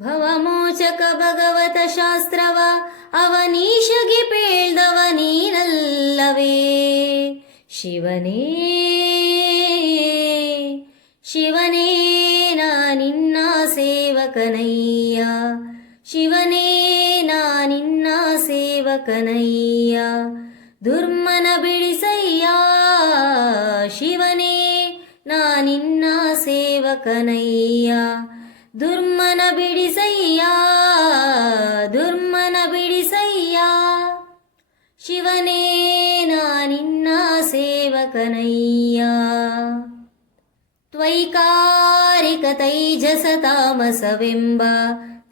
ಭವಮೋಚಕ ಭಗವತ ಶಾಸ್ತ್ರವ ಅವನೀಶಗೆ ಪೇಳ್ದವ ನೀನಲ್ಲವೇ ಶಿವನೇ ಶಿವನೇ ನಾ ನಿನ್ನ ಸೇವಕನಯ್ಯ ಶಿವನೇ ನಾ ನಿನ್ನ ಸೇವಕನಯ್ಯ ದುರ್ಮನ ಬಿಡಿಸಯ್ಯ ಶಿವನೇ ನಾ ನಿನ್ನ ಸೇವಕನಯ್ಯ ದುರ್ಮನ ಬಿಡಿಸಯ್ಯ ದುರ್ಮನ ಬಿಡಿಸಯ್ಯ ಶಿವನೇ ನಾ ನಿನ್ನ ಸೇವಕನಯ್ಯ ತ್ವೈಕಾರಿಕ ತೈಜಸ ತಾಮಸವೆಂಬ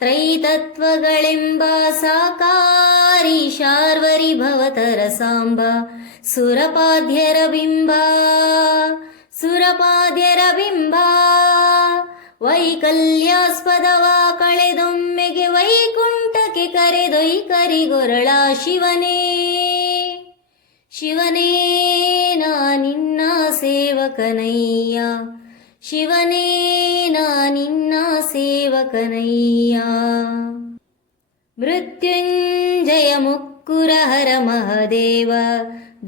ತ್ರೈತತ್ವಗಳೆಂಬ ಸಾಕಾರಿ ಶಾರ್ವರಿ ಭವತರ ಸಾಂಬ ಸುರಪಾದ್ಯರ ಬಿಂಬ ಸುರಪಾದ್ಯರ ಬಿಂಬ ವೈಕಲ್ಯಾಸ್ಪದವ ಕಳೆದೊಮ್ಮೆಗೆ ವೈಕುಂಠಕ್ಕೆ ಕರೆದೊಯ್ಕರಿಗೊರಳ ಶಿವನೇ ಶಿವನೇ ನಾ ನಿನ್ನ ಸೇವಕನಯ್ಯ ಶಿವನೇ ನಾ ನಿನ್ನ ಸೇವಕನಯ್ಯ ಮೃತ್ಯುಂಜಯ ಮುಕ್ಕುರ ಹರ ಮಹದೇವ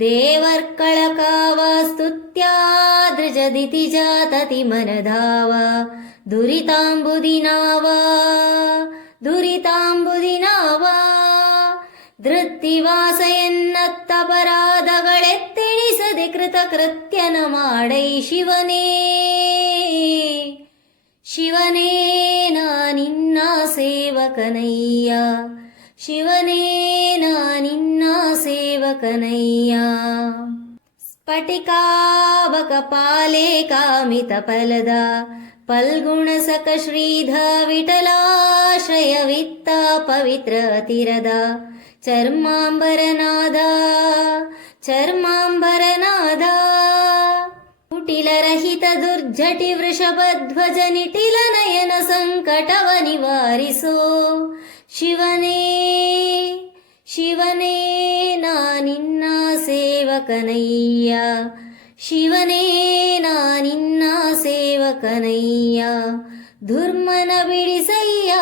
ದೇವರ್ಕಳ ಕಾವ ಸ್ತುತ್ಯಾದೃಜದಿತಿ ಜಾತತಿ ಮನಧಾವ ದುರಿತಾಂಬುದಿನಾವ ದುರಿತಾಂಬುದಿನಾವ ಧೃತ್ತಿವಾಸ ಎನ್ನತ್ತಪರಾಧಗಳೆತ್ತೆಣಿಸದೆ ಕೃತಕೃತ್ಯನ ಮಾಡೈ ಶಿವನೇ ಶಿವನೇ ನಾ ನಿನ್ನ ಸೇವಕನಯ್ಯ ಶಿವನೇ ನಾ ನಿನ್ನ ಸೇವಕನಯ್ಯ ಸ್ಫಟಿಕಾವಕ ಪಾಲೇ ಕಾಮಿತ ಫಲದ ಫಲ್ಗುಣಸಕ ಶ್ರೀಧ ವಿಠಲಾಶ್ರಯ ವಿತ್ತ ಪವಿತ್ರ ತಿರದ ಚರ್ಮಾಂಬರನಾದ ಚರ್ಮಾಂಬರನಾದ ಕುಟಿಲರಹಿತ ದುರ್ಜಟಿ ವೃಷಭಧ್ವಜ ನಿಟಿಲ ನಯನ ಸಂಕಟವ ನಿವಾರಿಸೋ ಶಿವನೇ ಶಿವನೇ ನಾ ನಿನ್ನ ಸೇವಕನಯ್ಯ ಶಿವನೇ ನಾ ನಿನ್ನ ಸೇವಕನಯ್ಯ ದುರ್ಮನ ಬಿಡಿಸಯ್ಯ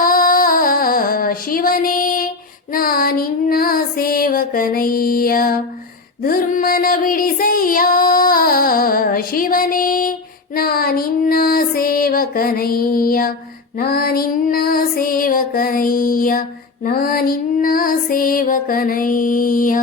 ಶಿವನೇ ನಾ ನಿನ್ನ ಸೇವಕನಯ್ಯ ದುರ್ಮನ ಬಿಡಿಸಯ್ಯ ಶಿವನೇ ನಾ ನಿನ್ನ ಸೇವಕನಯ್ಯ ನಾ ನಿನ್ನ ಸೇವಕನಯ್ಯ ನಾ ನಿನ್ನ ಸೇವಕನಯ್ಯ